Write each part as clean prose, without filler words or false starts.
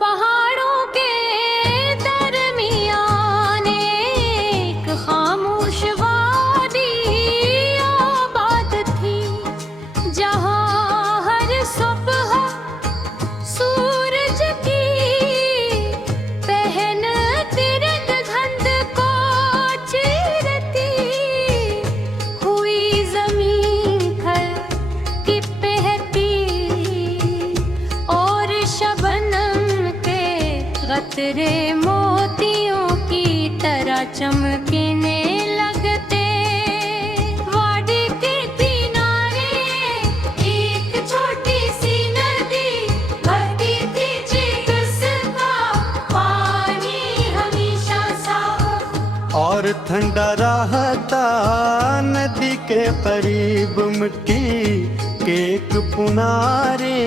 पहाड़ों के दरमियान एक खामोश वादी आबाद थी, जहाँ हर सुबह सूरज की पहन तिरंग धंध को चीरती हुई जमीन थर की बहती और शबनम के कतरे मोतियों की तरह चमकने लगते। वादी के किनारे एक छोटी सी नदी बहती थी, जिसका पानी हमेशा साफ और ठंडा रहता नदी के करीब मिट्टी के एक पुनारे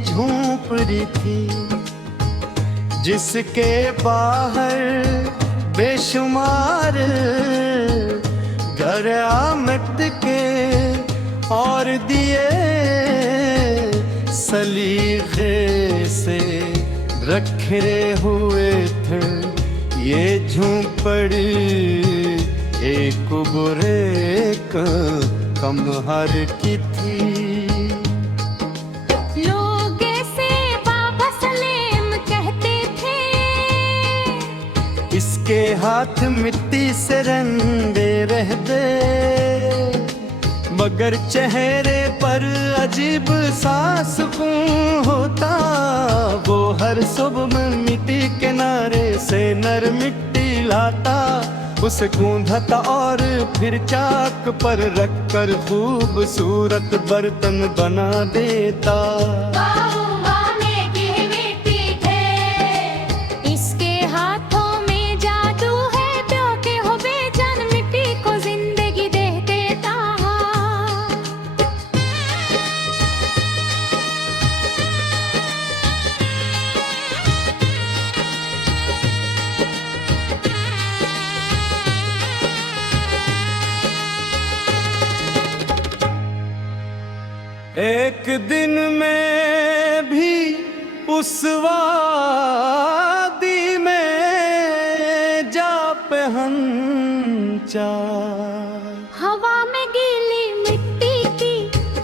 झोंपड़ी थी, जिसके बाहर बेशुमार घर आमद के और दिए सलीखे से रखे हुए थे। ये झोंपड़ी एक बुरे कमहर की थी। लोग ऐसे बाबा सलेम कहते थे, इसके हाथ मिट्टी से रंगे रहते, मगर चेहरे पर अजीब सा सुकून होता। वो हर सुबह मिट्टी किनारे से नर मिट्टी लाता, उसे गूंधता और फिर चाक पर रखकर खूबसूरत बर्तन बना देता। बाहुबा में की मिट्टी थे, इसके हाथों में जादू है, प्यो के हो बेजान मिट्टी को जिंदगी दे देता। एक दिन में भी उस वादी में जा पहुंचा। हवा में गीली मिट्टी की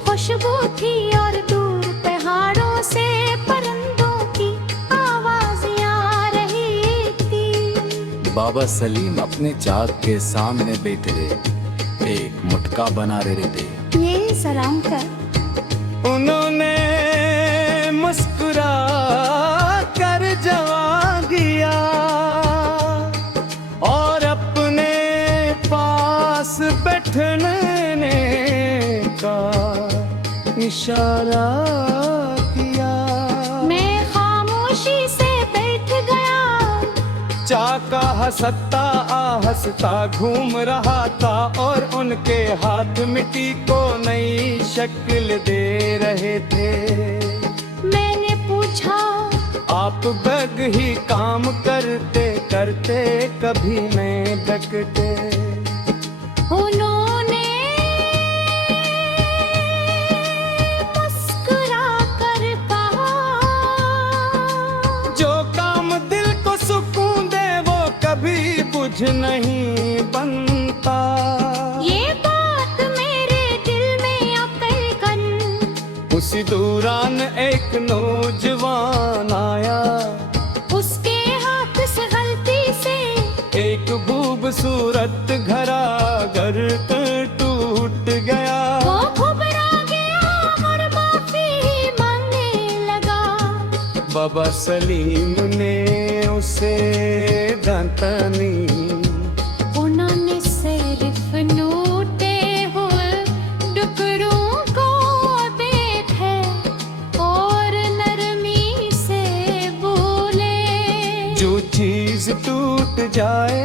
खुशबू थी और दूर पहाड़ों से परिंदों की आवाज़ें आ रही थी। बाबा सलीम अपने चाक के सामने बैठे थे, एक मुटका बना रहे थे। ये सलाम कर। उन्होंने मुस्कुरा कर जवाब दिया और अपने पास बैठने का इशारा किया। मैं खामोशी से बैठ गया, चाका हंसता हंसता घूम रहा था और उनके हाथ मिट्टी को नई शक्ल दे रहे थे। मैंने पूछा, आप बग ही काम करते करते कभी नहीं थकते। उन्होंने मुस्कुरा कर कहा, जो काम दिल को सुकून दे वो कभी बुझ नहीं बनता। ये बात मेरे दिल में आकर कर। उसी दौरान एक नौजवान आया, उसके हाथ से गलती से एक खूबसूरत घड़ा घर टूट गया। वो घबरा गया और माफी मांगने लगा। बाबा सलीम ने उसे दांतनी, उन्होंने सिर्फ नूटे हुए टुकड़ों को देखे और नरमी से बोले, जो चीज टूट जाए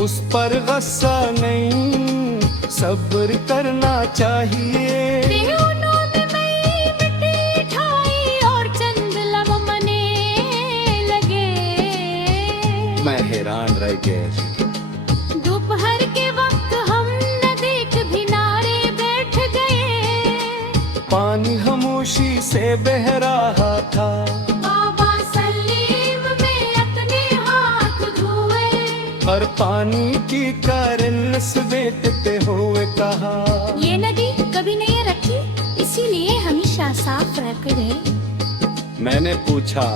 उस पर गुस्सा नहीं, सब्र करना चाहिए। उन्होंने नई मिट्टी ढाई और चंद लम्हे मने लगे। मैं हैरान रह गया। दोपहर के वक्त हम नदी के किनारे बैठ गए। पानी खामोशी से बह रहा था। बाबा पानी की कारण समेटते हुए कहा, ये नदी कभी नहीं रखी, इसीलिए हमेशा साफ रख रहे। मैंने पूछा,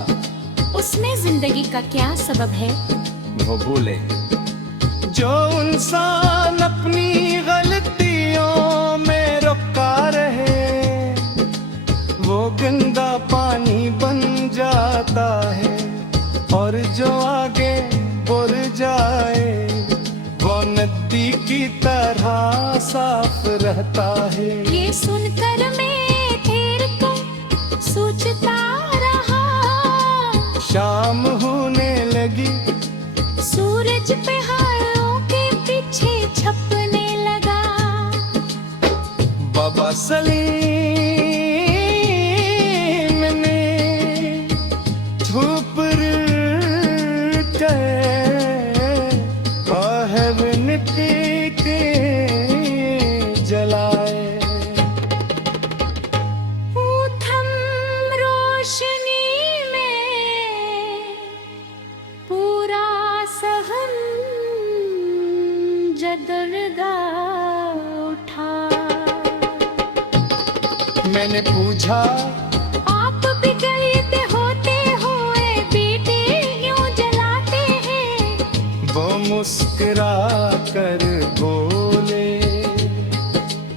उसमें जिंदगी का क्या सबब है? वो बोले, जो इंसान अपनी गलतियों में रुका रहे वो गंदा पानी बन जाता है, और जो आगे बढ़ जाए वो नदी की तरह साफ रहता है। ये सुनकर मैं ठहर कर सोचता रहा। शाम होने लगी, सूरज पहाड़ों के पीछे छपने लगा। बाबा सलीम ने धूप जलाए। थम रोशनी में पूरा सहन जदरगा उठा। मैंने पूछा, आप बिगड़ते होते हुए बेटे क्यों जलाते हैं? वो मुस्कुरा कर बोले,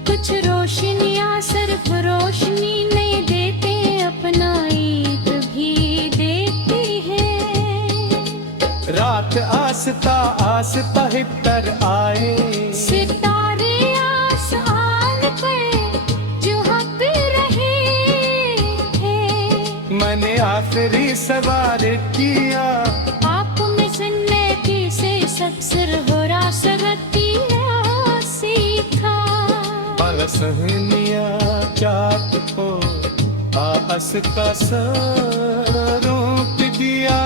कुछ रोशनियाँ सिर्फ रोशनी नहीं देते, अपना ईद भी देती है। रात आस्ता आस्ता हितर आए, सितारे आसमान पे जो हक रहे थे। मैंने आखिरी सवाल किया, आप में जिंदगी से सक्सर हो रासगतिया सीखा। सहनिया क्या को आस का सरों पे दिया।